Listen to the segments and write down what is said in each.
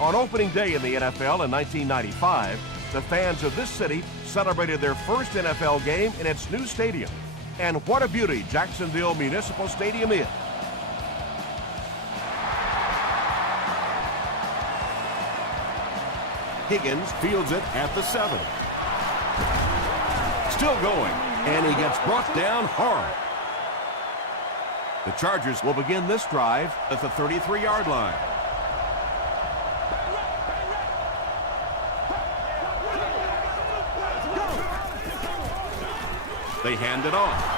On opening day in the NFL in 1995, the fans of this city celebrated their first NFL game in its new stadium. And what a beauty Jacksonville Municipal Stadium is. Higgins fields it at the 7. Still going, and he gets brought down hard. The Chargers will begin this drive at the 33-yard line. They hand it off.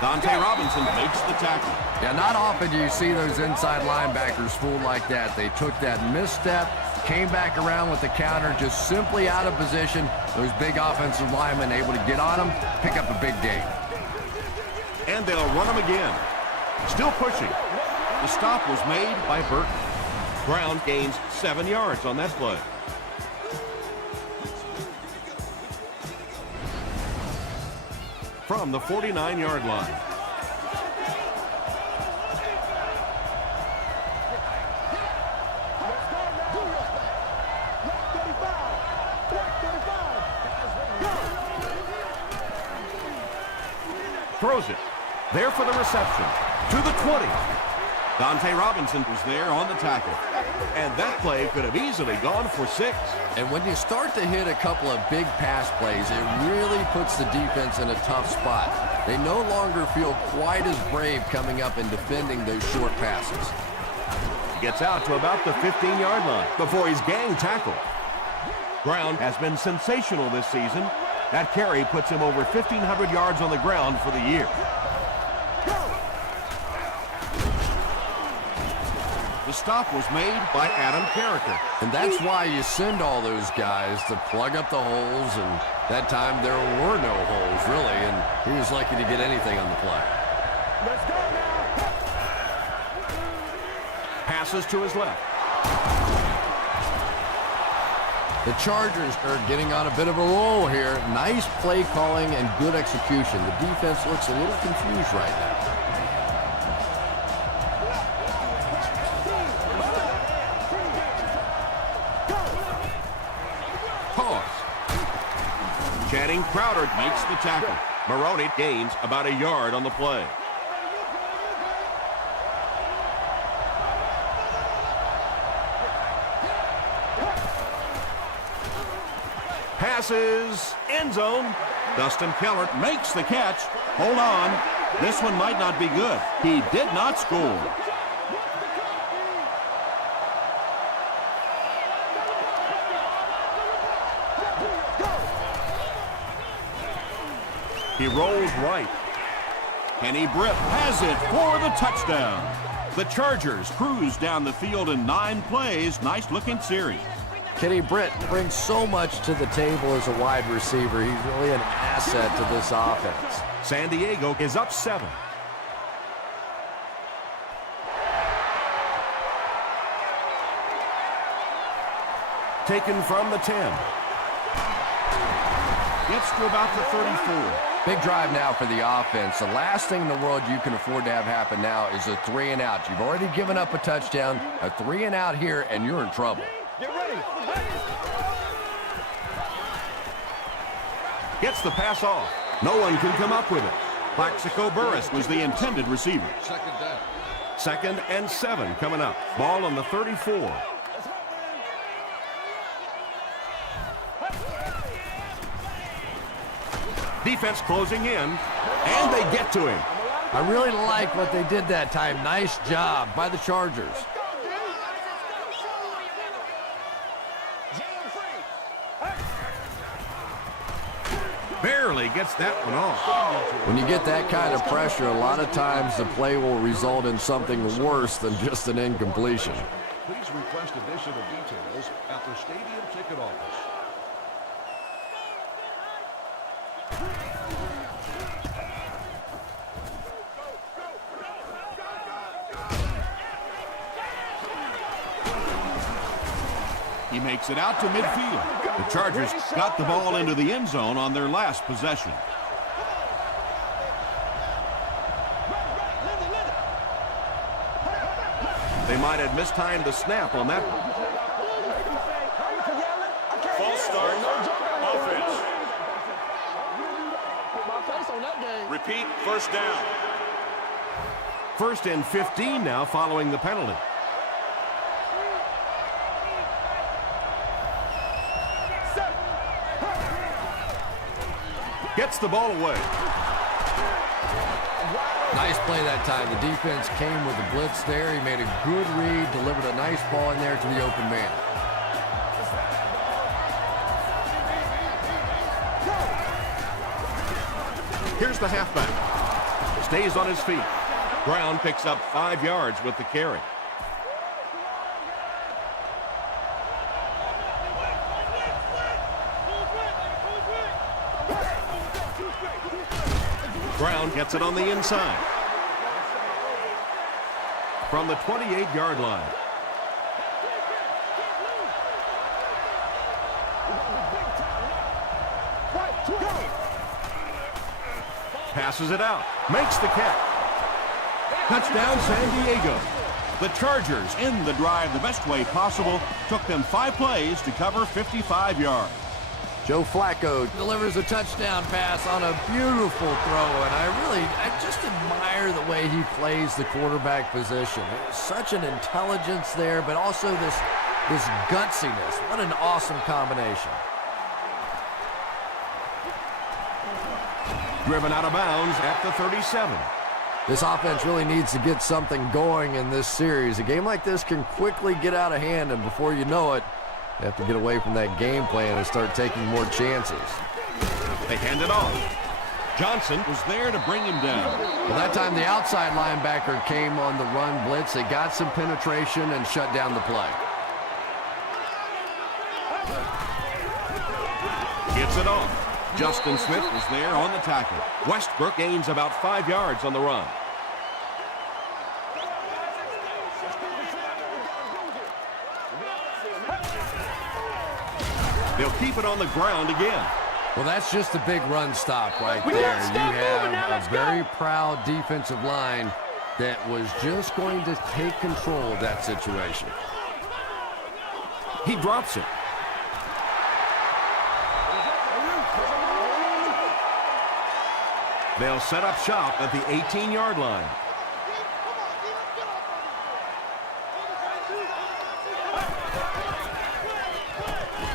Dante Robinson makes the tackle. Yeah, not often do you see those inside linebackers fooled like that. They took that misstep, came back around with the counter, just simply out of position. Those big offensive linemen able to get on them, pick up a big gain. And they'll run him again. Still pushing. The stop was made by Burton. Brown gains 7 yards on that play. From the 49-yard line. Throws it. There for the reception. To the 20. Dante Robinson was there on the tackle. And that play could have easily gone for 6. And when you start to hit a couple of big pass plays, it really puts the defense in a tough spot. They no longer feel quite as brave coming up and defending those short passes. He gets out to about the 15-yard line before he's gang tackled. Brown has been sensational this season. That carry puts him over 1,500 yards on the ground for the year. The stop was made by Adam Carricker. And that's why you send all those guys to plug up the holes, and that time there were no holes, really, and he was lucky to get anything on the play. Let's go now. Passes to his left. The Chargers are getting on a bit of a roll here. Nice play calling and good execution. The defense looks a little confused right now. Channing Crowder makes the tackle. Maroney gains about a yard on the play. Passes, end zone. Dustin Keller makes the catch. Hold on. This one might not be good. He did not score. He rolls right. Kenny Britt has it for the touchdown. The Chargers cruise down the field in 9 plays. Nice looking series. Kenny Britt brings so much to the table as a wide receiver. He's really an asset to this offense. San Diego is up 7. Taken from the 10. Gets to about the 34. Big drive now for the offense. The last thing in the world you can afford to have happen now is a 3-and-out. You've already given up a touchdown, a 3-and-out here, and you're in trouble. Get ready. Gets the pass off. No one can come up with it. Plaxico Burress was the intended receiver. Second down. 2nd and 7 coming up. Ball on the 34. Defense closing in, and they get to him. I really like what they did that time. Nice job by the Chargers. Barely gets that one off. When you get that kind of pressure, a lot of times the play will result in something worse than just an incompletion. Please request additional details at the stadium ticket office. He makes it out to midfield. The Chargers got the ball into the end zone on their last possession. They might have mistimed the snap on that one. False start. Offense. Repeat, first down. 1st and 15 now following the penalty. Gets the ball away. Nice play that time. The defense came with a blitz there. He made a good read, delivered a nice ball in there to the open man. Here's the halfback. Stays on his feet. Brown picks up 5 yards with the carry. Brown gets it on the inside. From the 28-yard line. Passes it out. Makes the catch. Touchdown, San Diego. The Chargers end the drive the best way possible. Took them 5 plays to cover 55 yards. Joe Flacco delivers a touchdown pass on a beautiful throw, and I just admire the way he plays the quarterback position. Such an intelligence there, but also this gutsiness. What an awesome combination. Driven out of bounds at the 37. This offense really needs to get something going in this series. A game like this can quickly get out of hand, and before you know it, you have to get away from that game plan and start taking more chances. They hand it off. Johnson was there to bring him down. Well, that time the outside linebacker came on the run blitz. They got some penetration and shut down the play. Gets it off. Justin Smith was there on the tackle. Westbrook gains about 5 yards on the run. They'll keep it on the ground again. Well, that's just a big run stop right there. You have a very proud defensive line that was just going to take control of that situation. He drops it. They'll set up shop at the 18-yard line.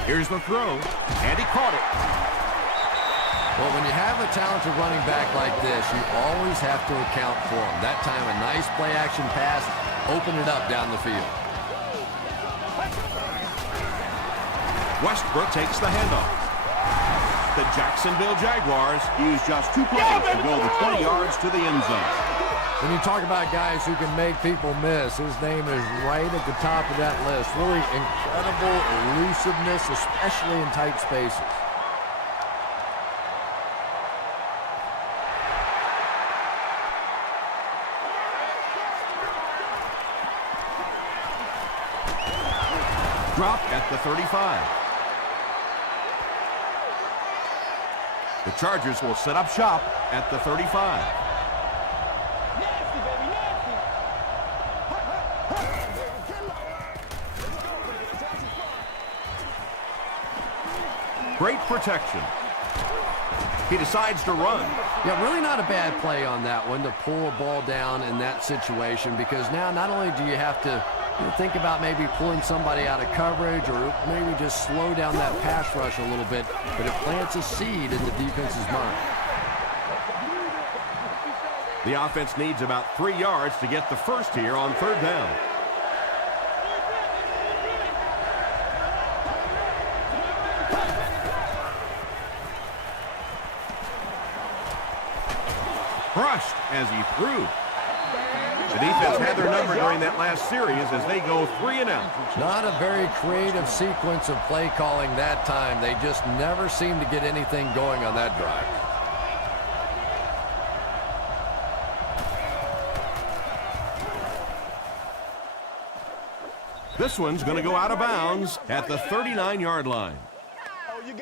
Here's the throw, and he caught it. Well, when you have a talented running back like this, you always have to account for him. That time, a nice play-action pass, open it up down the field. Westbrook takes the handoff. The Jacksonville Jaguars use just 2 plays to go the 20 yards to the end zone. When you talk about guys who can make people miss, his name is right at the top of that list. Really incredible elusiveness, especially in tight spaces. Dropped at the 35. The Chargers will set up shop at the 35. Great protection. He decides to run. Yeah, really not a bad play on that one to pull a ball down in that situation, because now not only do you have to think about maybe pulling somebody out of coverage or maybe just slow down that pass rush a little bit, but it plants a seed in the defense's mind. The offense needs about 3 yards to get the first here on 3rd down. Crushed as he threw. The defense had their number during that last series as they go 3 and out. Not a very creative sequence of play calling that time. They just never seem to get anything going on that drive. This one's going to go out of bounds at the 39-yard line.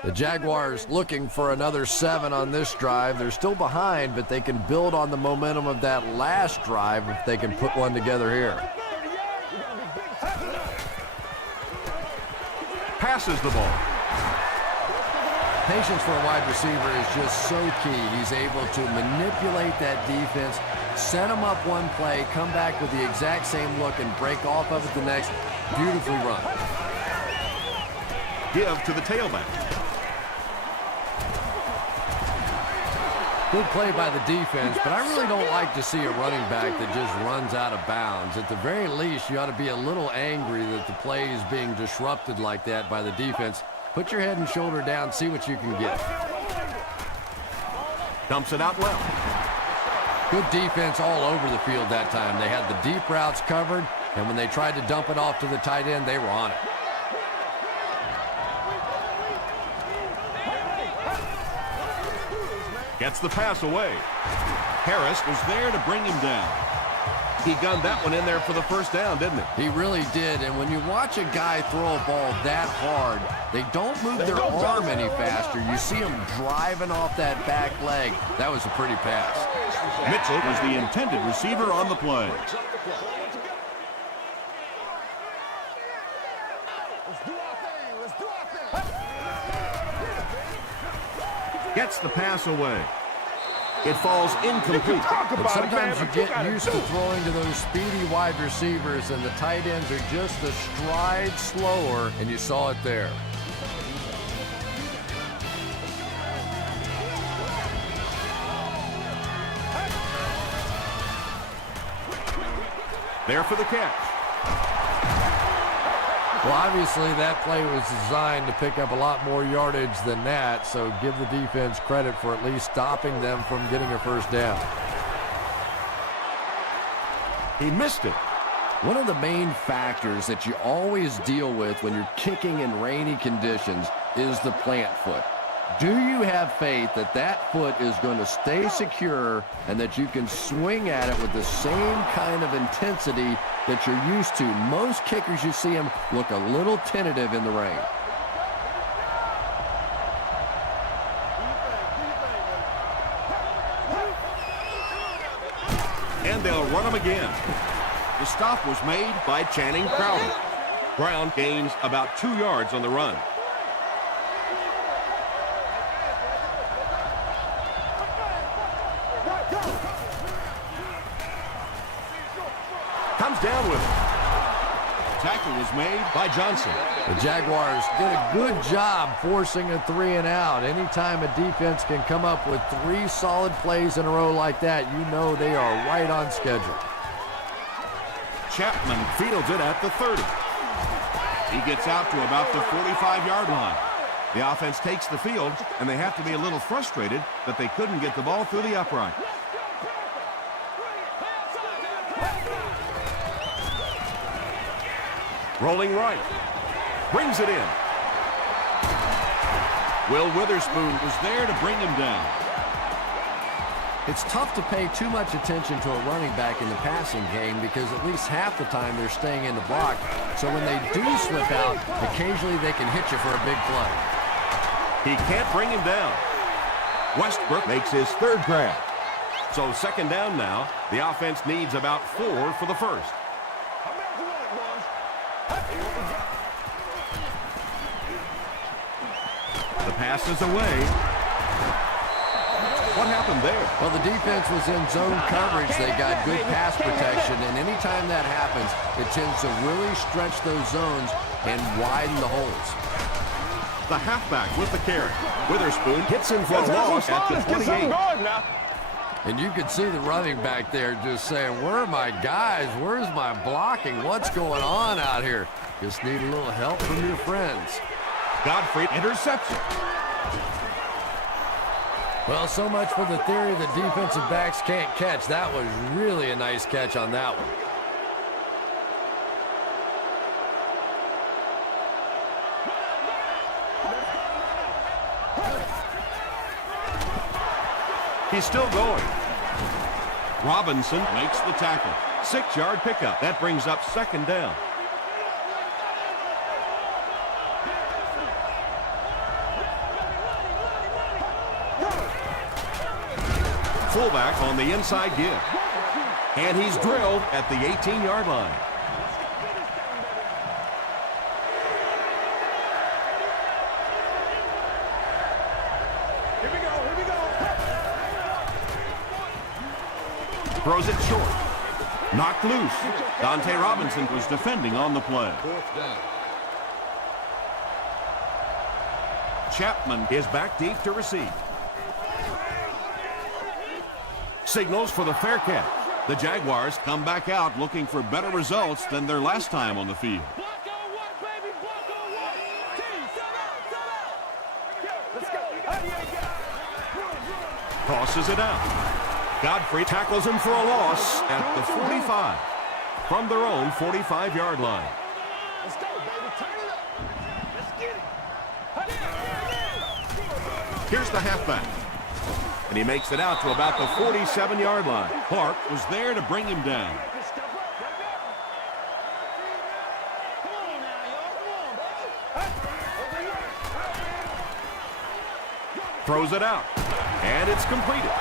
The Jaguars looking for another 7 on this drive. They're still behind, but they can build on the momentum of that last drive if they can put one together here. passes the ball. Patience for a wide receiver is just so key. He's able to manipulate that defense, set them up one play, come back with the exact same look, and break off of it the next. Beautifully run. Give to the tailback. Good play by the defense, but I really don't like to see a running back that just runs out of bounds. At the very least, you ought to be a little angry that the play is being disrupted like that by the defense. Put your head and shoulder down, see what you can get. Dumps it out well. Good defense all over the field that time. They had the deep routes covered, and when they tried to dump it off to the tight end, they were on it. Gets the pass away. Harris was there to bring him down. He gunned that one in there for the first down, didn't he? He really did, and when you watch a guy throw a ball that hard, they don't move their arm any faster. You see them driving off that back leg. That was a pretty pass. Mitchell was the intended receiver on the play. Gets the pass away. It falls incomplete. But sometimes you get used to throwing to those speedy wide receivers, and the tight ends are just a stride slower, and you saw it there. There for the catch. Well, obviously that play was designed to pick up a lot more yardage than that, so give the defense credit for at least stopping them from getting a first down. He missed it. One of the main factors that you always deal with when you're kicking in rainy conditions is the plant foot. Do you have faith that that foot is going to stay secure and that you can swing at it with the same kind of intensity that you're used to? Most kickers, you see them look a little tentative in the rain. And they'll run him again. The stop was made by Channing Crowder. Brown gains about 2 yards on the run. Comes down with it. Tackle was made by Johnson. The Jaguars did a good job forcing a 3 and out. Anytime a defense can come up with 3 solid plays in a row like that, you know they are right on schedule. Chapman fields it at the 30. He gets out to about the 45-yard line. The offense takes the field, and they have to be a little frustrated that they couldn't get the ball through the upright. Rolling right. Brings it in. Will Witherspoon was there to bring him down. It's tough to pay too much attention to a running back in the passing game because at least half the time they're staying in the block. So when they do slip out, occasionally they can hit you for a big play. He can't bring him down. Westbrook makes his 3rd grab. So 2nd down now. The offense needs about 4 for the first. The pass is away. What happened there? Well, the defense was in zone coverage. They got good pass protection, and anytime that happens, it tends to really stretch those zones and widen the holes. The halfback with the carry. Witherspoon hits him for a loss at the 28. And you could see the running back there just saying, where are my guys? Where's my blocking? What's going on out here? Just need a little help from your friends. Godfrey interception. Well, so much for the theory that defensive backs can't catch. That was really a nice catch on that one. He's still going. Robinson makes the tackle. 6-yard pickup. That brings up 2nd down. Fullback on the inside give. And he's drilled at the 18-yard line. Throws it short. Knocked loose. Dante Robinson was defending on the play. 4th down. Chapman is back deep to receive. Signals for the fair catch. The Jaguars come back out looking for better results than their last time on the field. Tosses it out. Godfrey tackles him for a loss at the 45 from their own 45-yard line. Let's go, baby. Turn it up. Let's get it. Here's the halfback. And he makes it out to about the 47-yard line. Clark was there to bring him down. Throws it out. And it's completed.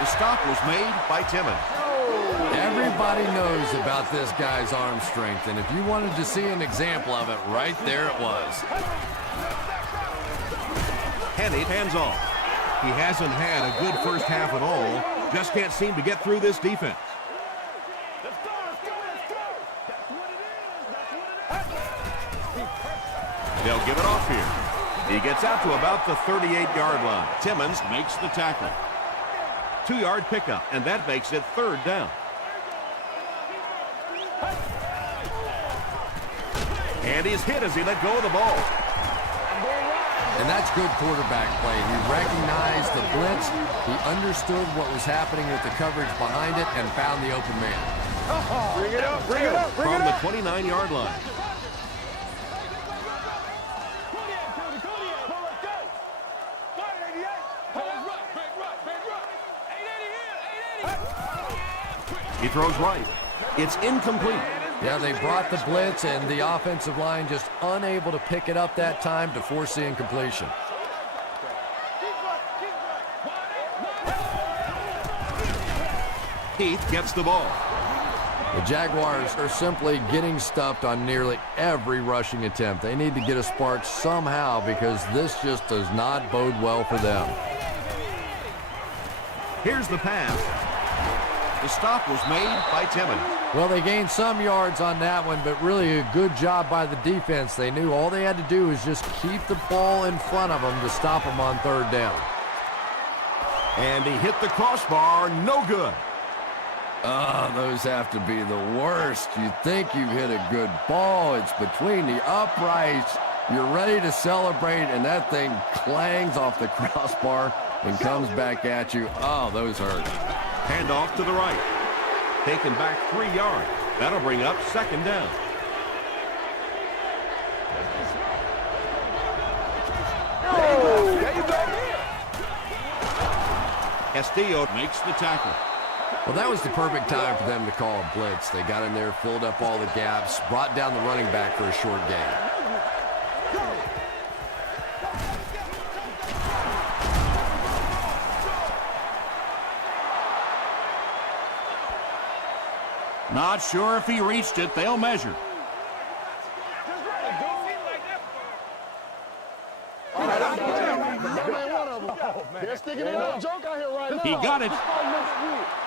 The stop was made by Timmons. Everybody knows about this guy's arm strength, and if you wanted to see an example of it, right there it was. Henny hands off. He hasn't had a good first half at all. Just can't seem to get through this defense. Let's go, let's go, let's go. That's what it is. That's what it is. They'll give it off here. He gets out to about the 38-yard line. Timmons makes the tackle. 2-yard pickup, and that makes it 3rd down. And he's hit as he let go of the ball. And that's good quarterback play. He recognized the blitz, he understood what was happening with the coverage behind it, and found the open man. Bring it up, bring it up, bring From it the up. 29-yard line. He throws right. It's incomplete. Yeah, they brought the blitz, and the offensive line just unable to pick it up that time to force the incompletion. Heath gets the ball. The Jaguars are simply getting stuffed on nearly every rushing attempt. They need to get a spark somehow because this just does not bode well for them. Here's the pass. The stop was made by Timmons. Well, they gained some yards on that one, but really a good job by the defense. They knew all they had to do was just keep the ball in front of them to stop them on 3rd down. And he hit the crossbar, no good. Oh, those have to be the worst. You think you've hit a good ball. It's between the uprights. You're ready to celebrate, and that thing clangs off the crossbar and comes back at you. Oh, those hurt. Handoff to the right. Taken back 3 yards. That'll bring up 2nd down. Oh, there you go. Castillo makes the tackle. Well, that was the perfect time for them to call a blitz. They got in there, filled up all the gaps, brought down the running back for a short gain. Not sure if he reached it. They'll measure. They're sticking it out joke out here right now. He got it.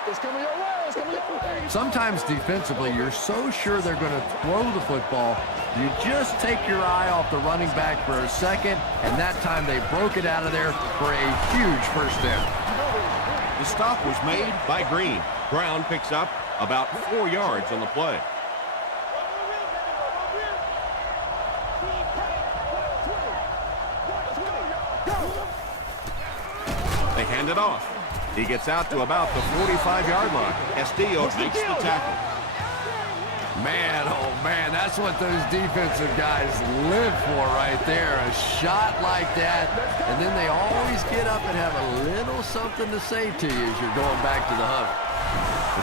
It's coming your way. It's coming your way. Sometimes defensively, you're so sure they're going to throw the football, you just take your eye off the running back for a second, and that time they broke it out of there for a huge 1st down. The stop was made by Green. Brown picks up about 4 yards on the play. They hand it off. He gets out to about the 45-yard line. Castillo makes the tackle. Man, oh man, that's what those defensive guys live for right there. A shot like that, and then they always get up and have a little something to say to you as you're going back to the huddle.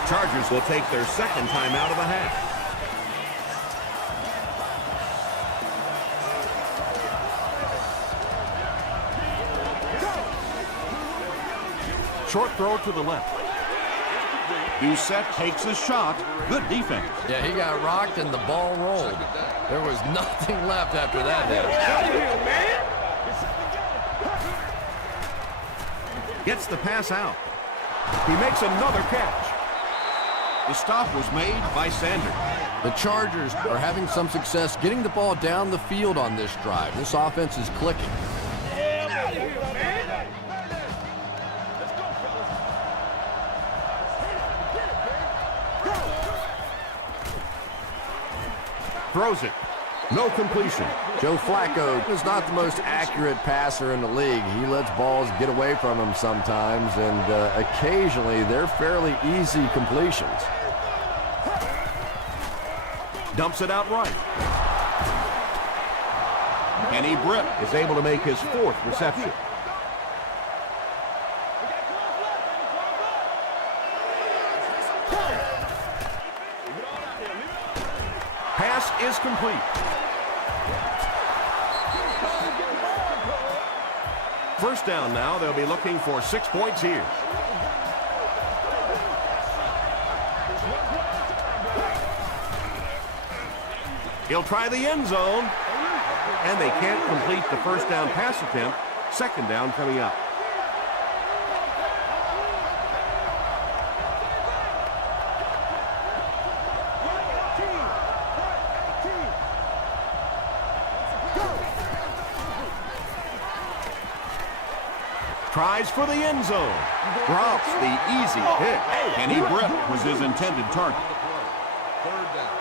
The Chargers will take their 2nd time out of the half. Short throw to the left. Doucette takes a shot. Good defense. Yeah, he got rocked and the ball rolled. There was nothing left after that hit. Gets the pass out. He makes another catch. The stop was made by Sanders. The Chargers are having some success getting the ball down the field on this drive. This offense is clicking. Throws it. No completion. Joe Flacco is not the most accurate passer in the league. He lets balls get away from him sometimes, and occasionally they're fairly easy completions. Dumps it out right. Kenny Britt is able to make his 4th reception. Pass is complete. First down now. They'll be looking for 6 points here. He'll try the end zone. And they can't complete the first down pass attempt. Second down coming up. Tries for the end zone. Drops the easy pick. Kenny Britt was his intended target. Third down.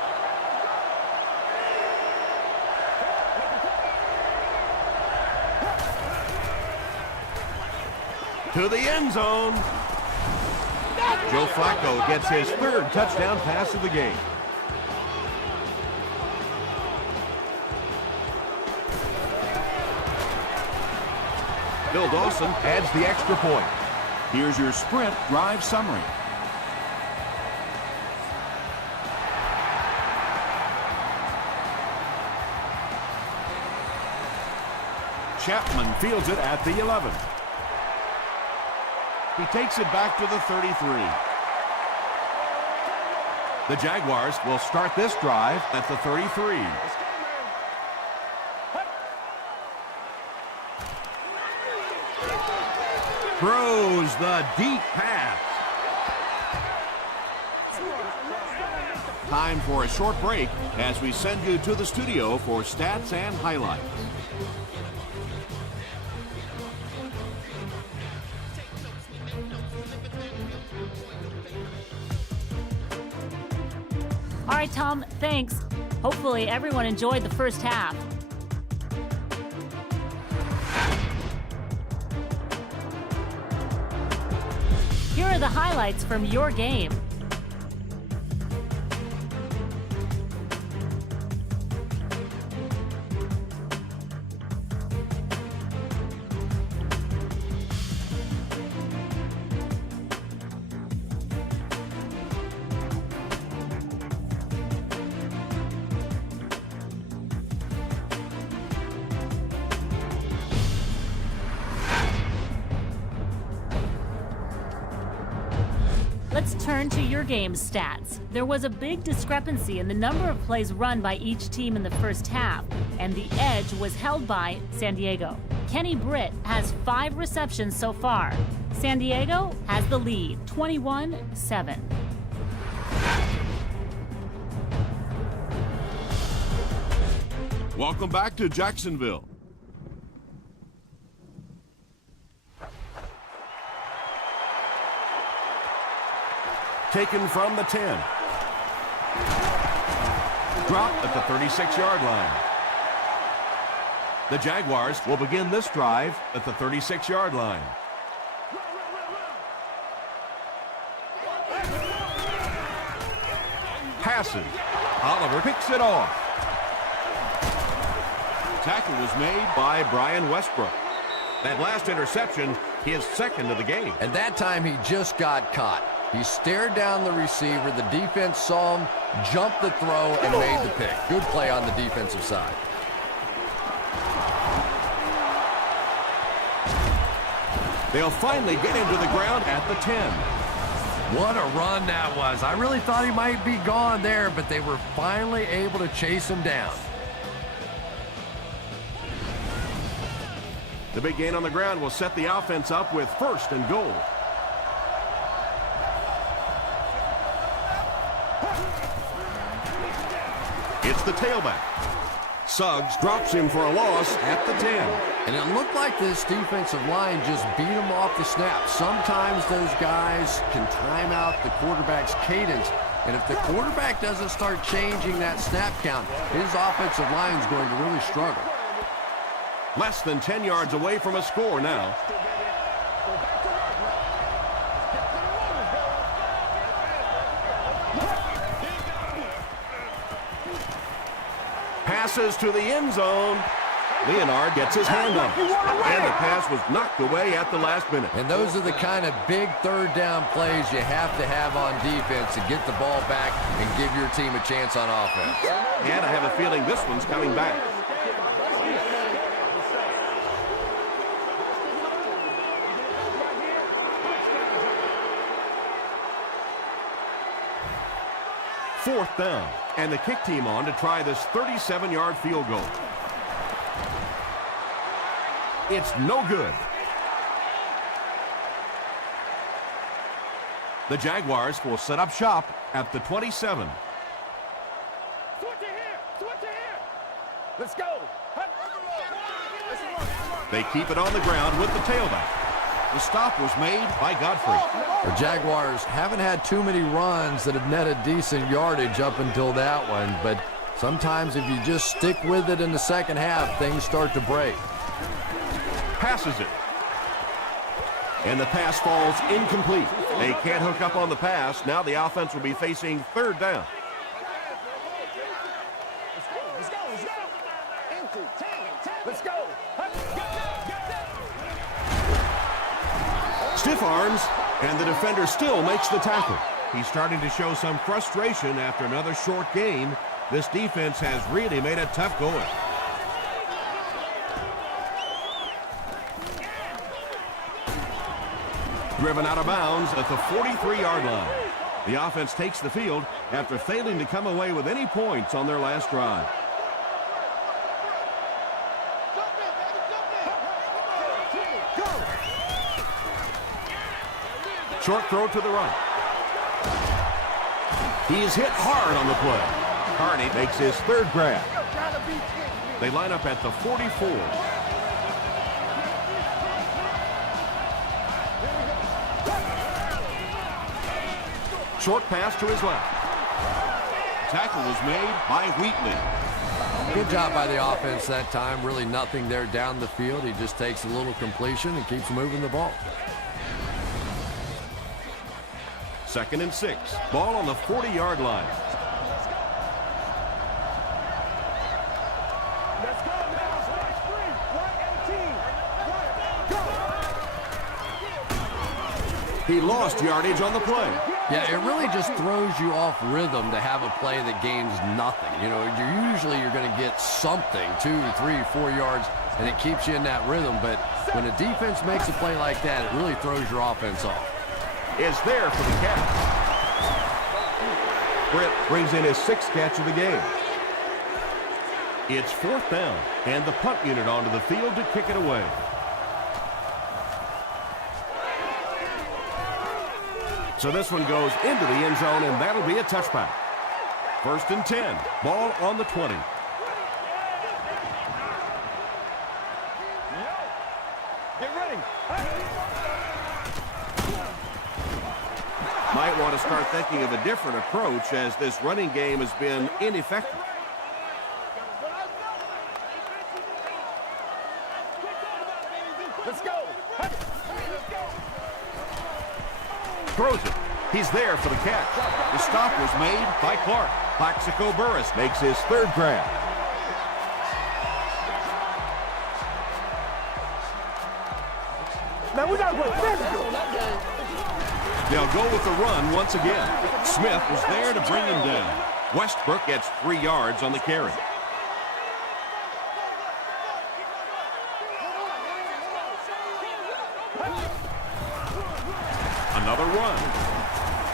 To the end zone. Joe Flacco gets his 3rd touchdown pass of the game. Bill Dawson adds the extra point. Here's your sprint drive summary. Chapman fields it at the 11. He takes it back to the 33. The Jaguars will start this drive at the 33. Throws the deep pass. Time for a short break as we send you to the studio for stats and highlights. All right, Tom, thanks. Hopefully everyone enjoyed the first half. Here are the highlights from your game. Let's turn to your game's stats. There was a big discrepancy in the number of plays run by each team in the first half, and the edge was held by San Diego. Kenny Britt has 5 receptions so far. San Diego has the lead, 21-7. Welcome back to Jacksonville. Taken from the 10. Dropped at the 36-yard line. The Jaguars will begin this drive at the 36-yard line. Passes. Oliver picks it off. Tackle was made by Brian Westbrook. That last interception, his 2nd of the game. And that time he just got caught. He stared down the receiver, the defense saw him, jumped the throw, and made the pick. Good play on the defensive side. They'll finally get him to the ground at the 10. What a run that was. I really thought he might be gone there, but they were finally able to chase him down. The big gain on the ground will set the offense up with 1st and goal. It's the tailback. Suggs drops him for a loss at the 10. And it looked like this defensive line just beat them off the snap. Sometimes those guys can time out the quarterback's cadence. And if the quarterback doesn't start changing that snap count, his offensive line is going to really struggle. Less than 10 yards away from a score now. Passes to the end zone. Leonard gets his hand on it. And the pass was knocked away at the last minute. And those are the kind of big third down plays you have to have on defense to get the ball back and give your team a chance on offense. And I have a feeling this one's coming back. Fourth down, and the kick team on to try this 37-yard field goal. It's no good. The Jaguars will set up shop at the 27. Switch it here. Switch it here. Let's go. They keep it on the ground with the tailback. The stop was made by Godfrey. The Jaguars haven't had too many runs that have netted decent yardage up until that one, but sometimes if you just stick with it in the second half, things start to break. Passes it. And the pass falls incomplete. They can't hook up on the pass. Now the offense will be facing third down. Let's go. Stiff arms, and the defender still makes the tackle. He's starting to show some frustration after another short game. This defense has really made it tough going. Driven out of bounds at the 43-yard line. The offense takes the field after failing to come away with any points on their last drive. Short throw to the right. He's hit hard on the play. Carney makes his third grab. They line up at the 44. Short pass to his left. Tackle was made by Wheatley. Good job by the offense that time. Really nothing there down the field. He just takes a little completion and keeps moving the ball. 2nd and 6. Ball on the 40-yard line. Let's go now. Right 3, right 18. Go. He lost yardage on the play. Yeah, it really just throws you off rhythm to have a play that gains nothing. You know, you're going to get something, 2, 3, 4 yards, and it keeps you in that rhythm. But when a defense makes a play like that, it really throws your offense off. Is there for the catch. Britt brings in his 6th catch of the game. It's 4th down, and the punt unit onto the field to kick it away. So this one goes into the end zone, and that'll be a touchback. 1st and 10. Ball on the 20. Get ready. Might want to start thinking of a different approach as this running game has been ineffective. Let's go. Throws it. He's there for the catch. The stop was made by Clark. Plaxico Burris makes his 3rd grab. Man, we gotta go physical. They'll go with the run once again. Smith was there to bring him down. Westbrook gets 3 yards on the carry. Another run.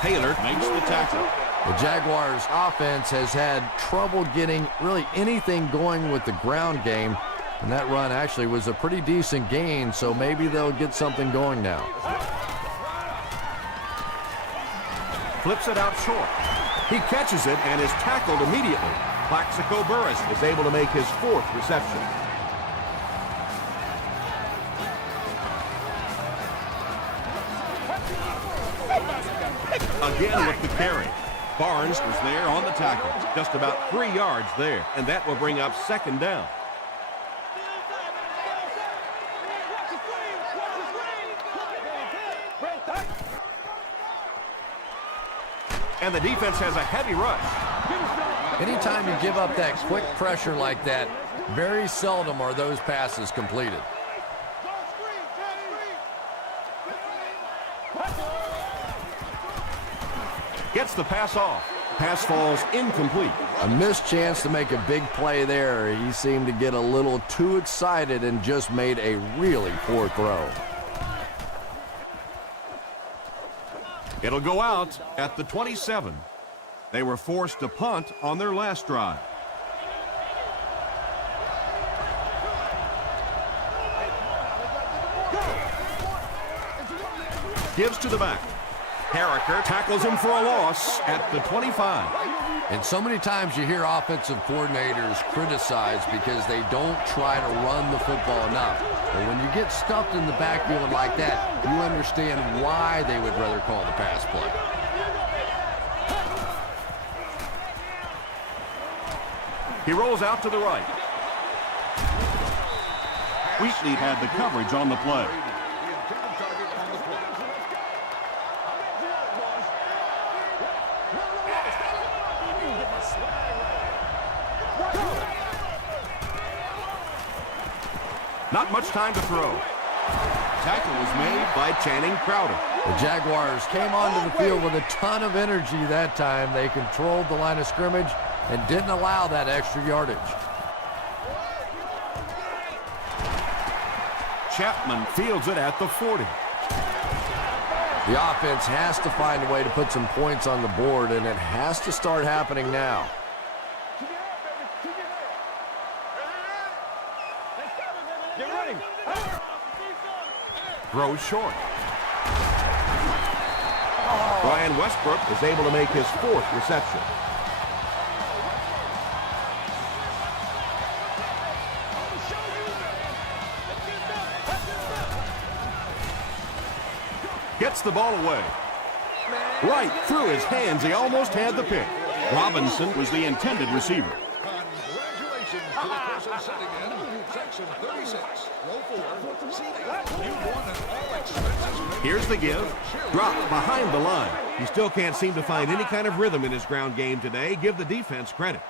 Taylor makes the tackle. The Jaguars' offense has had trouble getting really anything going with the ground game. And that run actually was a pretty decent gain, so maybe they'll get something going now. Flips it out short. He catches it and is tackled immediately. Plaxico Burress is able to make his 4th reception. Again with the carry. Barnes was there on the tackle. Just about 3 yards there, and that will bring up 2nd down. And the defense has a heavy rush. Anytime you give up that quick pressure like that, very seldom are those passes completed. Gets the pass off. Pass falls incomplete. A missed chance to make a big play there. He seemed to get a little too excited and just made a really poor throw. It'll go out at the 27. They were forced to punt on their last drive. Gives to the back. Harriker tackles him for a loss at the 25. And so many times you hear offensive coordinators criticized because they don't try to run the football enough. But when you get stuffed in the backfield like that, you understand why they would rather call the pass play. He rolls out to the right. Wheatley had the coverage on the play. Not much time to throw. Tackle was made by Channing Crowder. The Jaguars came onto the field with a ton of energy that time. They controlled the line of scrimmage and didn't allow that extra yardage. Chapman fields it at the 40. The offense has to find a way to put some points on the board, and it has to start happening now. Throws short. Brian Westbrook is able to make his 4th reception. Gets the ball away. Right through his hands. He almost had the pick. Robinson was the intended receiver. Congratulations to the person sitting in section 36, row 4, seating. You won an all-expenses. Here's the give. Drop behind the line. He still can't seem to find any kind of rhythm in his ground game today. Give the defense credit.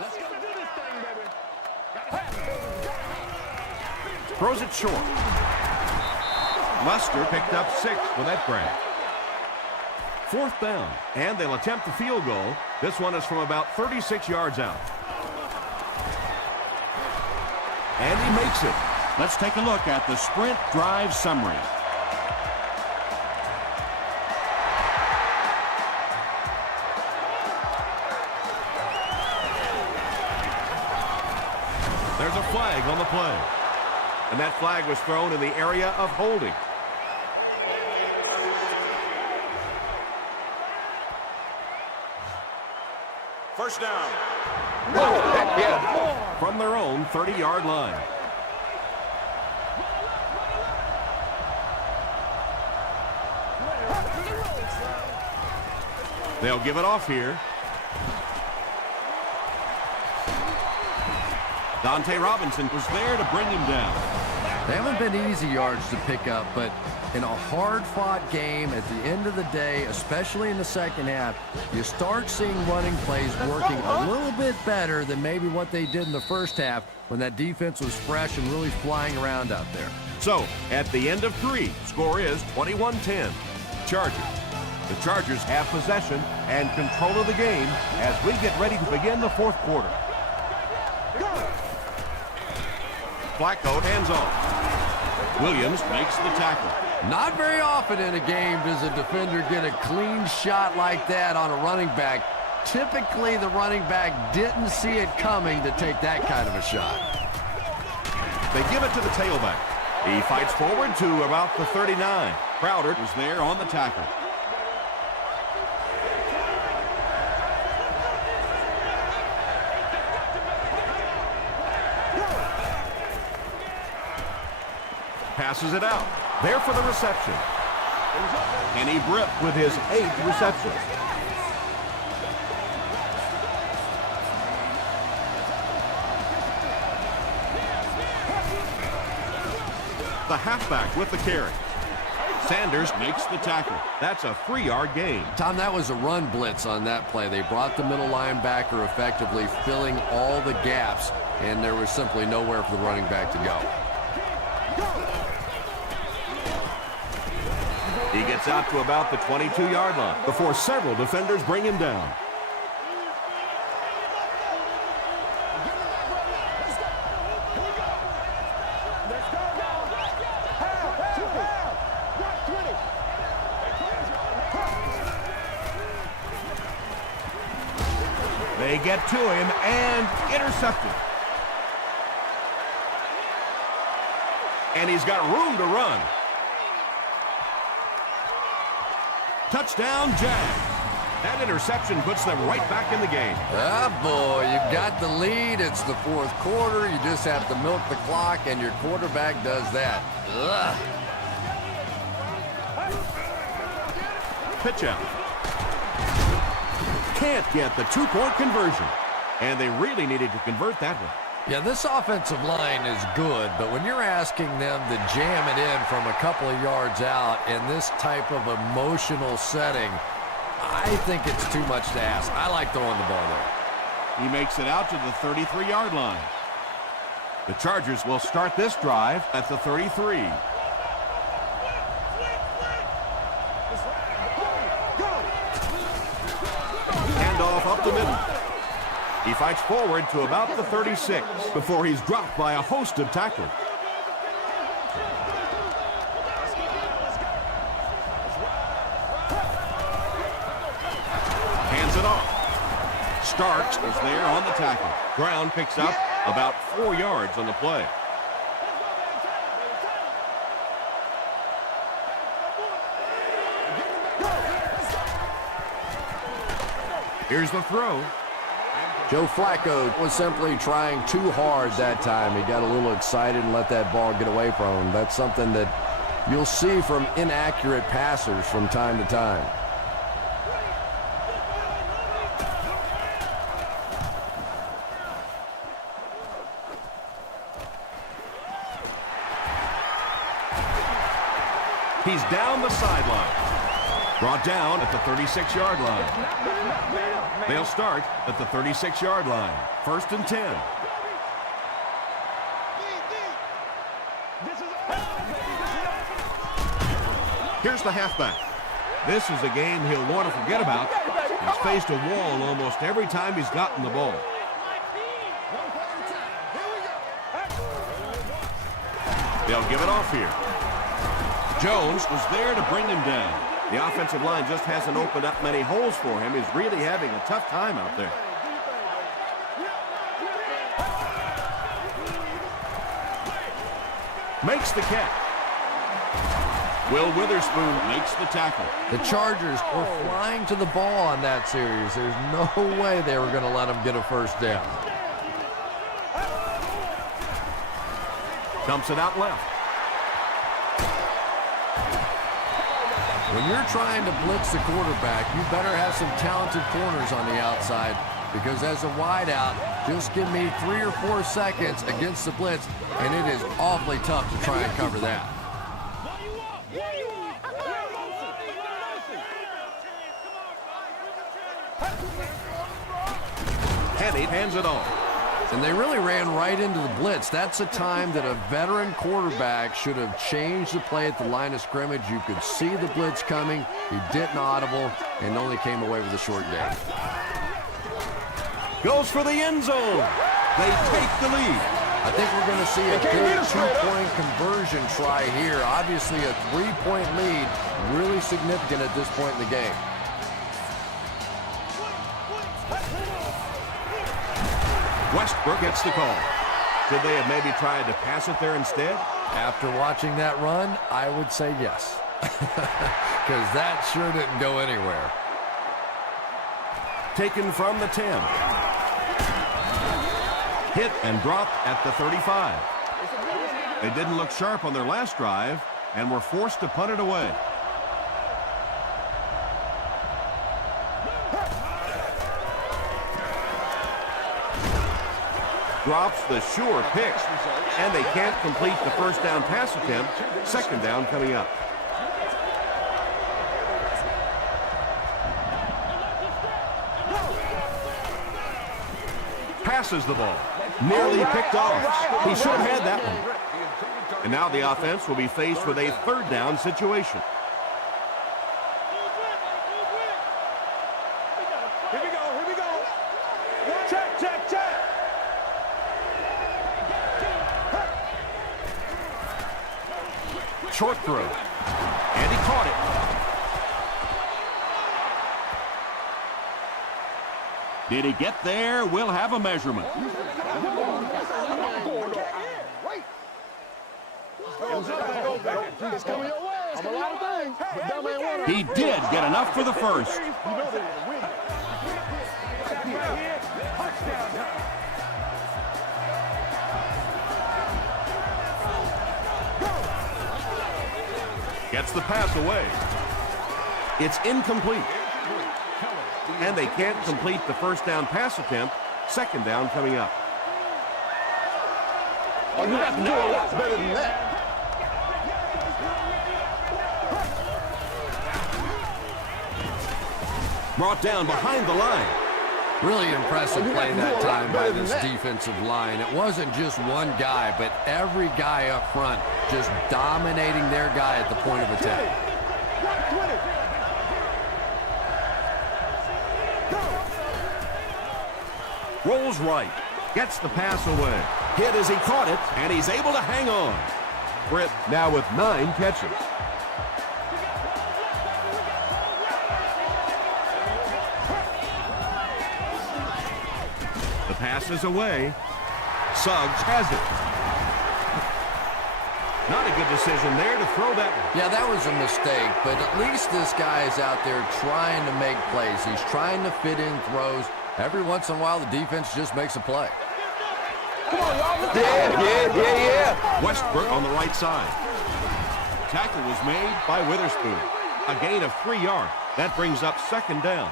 Let's go do this thing, baby. Throws it short. Lester picked up 6 with that grab. 4th down, and they'll attempt the field goal. This one is from about 36 yards out. And he makes it. Let's take a look at the sprint drive summary. There's a flag on the play. And that flag was thrown in the area of holding. First down. From their own 30-yard line. They'll give it off here. Dante Robinson was there to bring him down. They haven't been easy yards to pick up, but in a hard-fought game, at the end of the day, especially in the second half, you start seeing running plays working a little bit better than maybe what they did in the first half when that defense was fresh and really flying around out there. So, at the end of 3, score is 21-10. Chargers. The Chargers have possession and control of the game as we get ready to begin the 4th quarter. Flacco hands off. Williams makes the tackle. Not very often in a game does a defender get a clean shot like that on a running back. Typically, the running back didn't see it coming to take that kind of a shot. They give it to the tailback. He fights forward to about the 39. Crowder was there on the tackle. passes it out. There for the reception. Kenny Britt with his 8th reception. The halfback with the carry. Sanders makes the tackle. That's a 3-yard gain. Tom, that was a run blitz on that play. They brought the middle linebacker effectively filling all the gaps, and there was simply nowhere for the running back to go. He gets out to about the 22-yard line before several defenders bring him down. They get to him and intercepted. And he's got room to run. Touchdown, Jags. That interception puts them right back in the game. Ah, boy, you've got the lead. It's the 4th quarter. You just have to milk the clock, and your quarterback does that. Ugh. Pitch out. Can't get the 2-point conversion. And they really needed to convert that one. Yeah, this offensive line is good, but when you're asking them to jam it in from a couple of yards out in this type of emotional setting, I think it's too much to ask. I like throwing the ball there. He makes it out to the 33-yard line. The Chargers will start this drive at the 33. Handoff up the middle. He fights forward to about the 36 before he's dropped by a host of tacklers. Hands it off. Starks is there on the tackle. Brown picks up about 4 yards on the play. Here's the throw. Joe Flacco was simply trying too hard that time. He got a little excited and let that ball get away from him. That's something that you'll see from inaccurate passers from time to time. He's down the sideline. Brought down at the 36-yard line. They'll start at the 36-yard line. 1st and 10. Here's the halfback. This is a game he'll want to forget about. He's faced a wall almost every time he's gotten the ball. They'll give it off here. Jones was there to bring him down. The offensive line just hasn't opened up many holes for him. He's really having a tough time out there. Makes the catch. Will Witherspoon makes the tackle. The Chargers were flying to the ball on that series. There's no way they were going to let them get a first down. Dumps it out left. When you're trying to blitz the quarterback, you better have some talented corners on the outside, because as a wideout, just give me 3 or 4 seconds against the blitz, and it is awfully tough to try and cover that. Kenny hands it off. And they really ran right into the blitz. That's a time that a veteran quarterback should have changed the play at the line of scrimmage. You could see the blitz coming. He didn't audible and only came away with a short gain. Goes for the end zone. They take the lead. I think we're going to see a big 2-point conversion try here. Obviously a 3-point lead, really significant at this point in the game. Westbrook gets the call. Should they have maybe tried to pass it there instead? After watching that run, I would say yes. Because that sure didn't go anywhere. Taken from the 10. Hit and dropped at the 35. They didn't look sharp on their last drive and were forced to punt it away. Drops the sure pick, and they can't complete the first down pass attempt. Second down coming up. Passes the ball. Nearly picked off. He should have had that one. And now the offense will be faced with a third down situation. Here we go, here we go. Check, check, check. Short throw. And he caught it. Did he get there? We'll have a measurement. He did get enough for the first. Gets the pass away. It's incomplete. And they can't complete the first down pass attempt. Second down coming up. Oh, you have to do a lot better than that. Brought down behind the line. Really impressive play that time by this defensive line. It wasn't just one guy, but every guy up front just dominating their guy at the point of attack. Rolls right. Gets the pass away. Hit as he caught it, and he's able to hang on. Britt now with 9 catches. The pass is away. Suggs has it. Not a good decision there to throw that one. Yeah, that was a mistake, but at least this guy is out there trying to make plays. He's trying to fit in throws. Every once in a while, the defense just makes a play. Come on, y'all. Yeah. Westbrook on the right side. Tackle was made by Witherspoon. A gain of 3 yards. That brings up second down.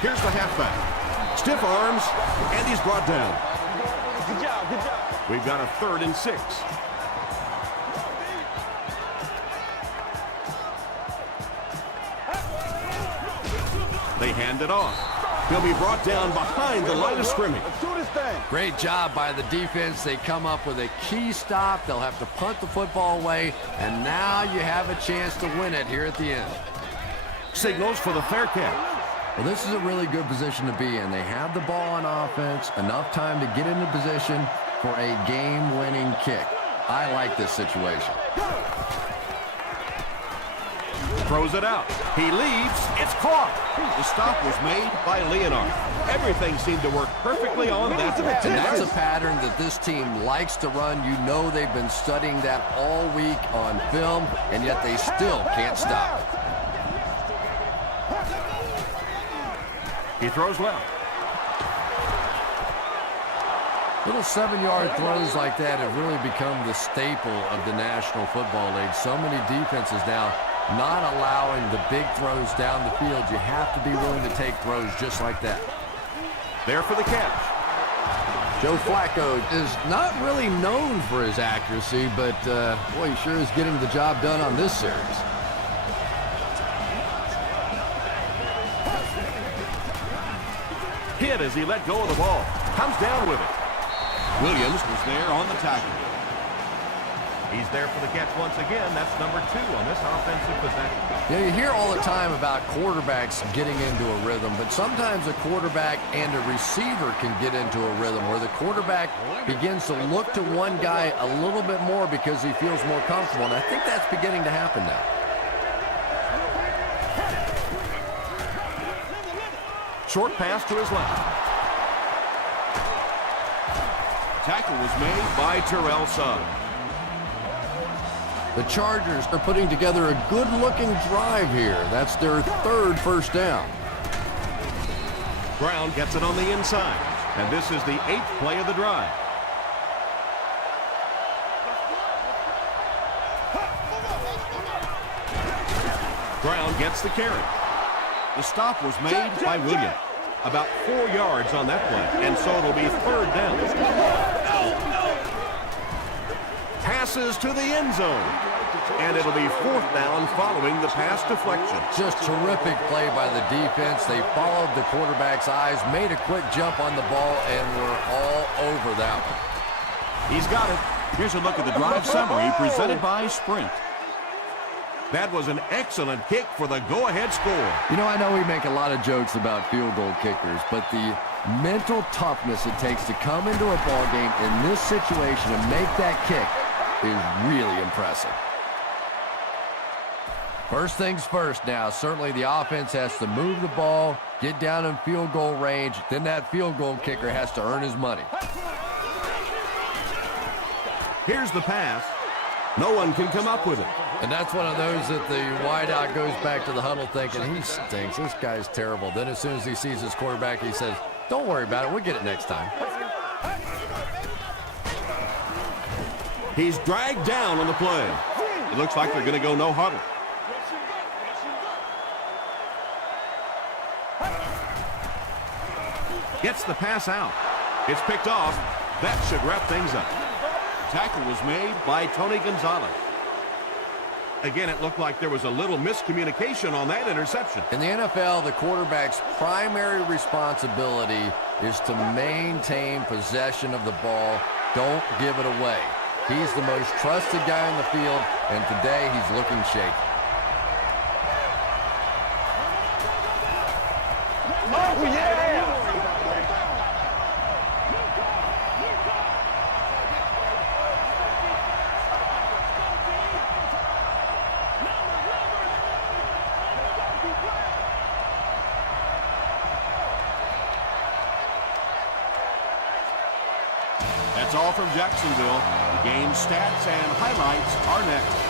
Here's the halfback. Stiff arms, and he's brought down. Good job, good job. We've got a 3rd and 6. They hand it off. He'll be brought down behind the line of scrimmage. Let's do this thing. Great job by the defense. They come up with a key stop. They'll have to punt the football away, and now you have a chance to win it here at the end. Signals for the fair catch. Well, this is a really good position to be in. They have the ball on offense, enough time to get into position for a game-winning kick. I like this situation. Throws it out. He leaves. It's caught. The stop was made by Leonard. Everything seemed to work perfectly on that. And that's a pattern that this team likes to run. You know they've been studying that all week on film, and yet they still can't stop it. He throws left. Little 7-yard throws like that have really become the staple of the National Football League. So many defenses now not allowing the big throws down the field. You have to be willing to take throws just like that. There for the catch. Joe Flacco is not really known for his accuracy, but boy, he sure is getting the job done on this series. Hit as he let go of the ball. Comes down with it. Williams was there on the tackle. He's there for the catch once again. That's number 2 on this offensive possession. Yeah, you hear all the time about quarterbacks getting into a rhythm, but sometimes a quarterback and a receiver can get into a rhythm where the quarterback begins to look to one guy a little bit more because he feels more comfortable, and I think that's beginning to happen now. Short pass to his left. Tackle was made by Terrell Suggs. The Chargers are putting together a good-looking drive here. That's their 3rd first down. Brown gets it on the inside, and this is the 8th play of the drive. Brown gets the carry. The stop was made by Williams. About 4 yards on that play, and so it'll be 3rd down. Passes to the end zone, and it'll be 4th down following the pass deflection. Just terrific play by the defense. They followed the quarterback's eyes, made a quick jump on the ball, and were all over that one. He's got it. Here's a look at the drive summary presented by Sprint. That was an excellent kick for the go-ahead score. You know, I know we make a lot of jokes about field goal kickers, but the mental toughness it takes to come into a ball game in this situation and make that kick is really impressive. First things first now. Certainly the offense has to move the ball, get down in field goal range. Then that field goal kicker has to earn his money. Here's the pass. No one can come up with it. And that's one of those that the wideout goes back to the huddle thinking, he stinks. This guy's terrible. Then as soon as he sees his quarterback, he says, don't worry about it. We'll get it next time. He's dragged down on the play. It looks like they're going to go no huddle. Gets the pass out. It's picked off. That should wrap things up. Tackle was made by Tony Gonzalez. Again, it looked like there was a little miscommunication on that interception. In the NFL, the quarterback's primary responsibility is to maintain possession of the ball. Don't give it away. He's the most trusted guy on the field, and today he's looking shaky. Oh, yeah! That's all from Jacksonville. The game stats and highlights are next.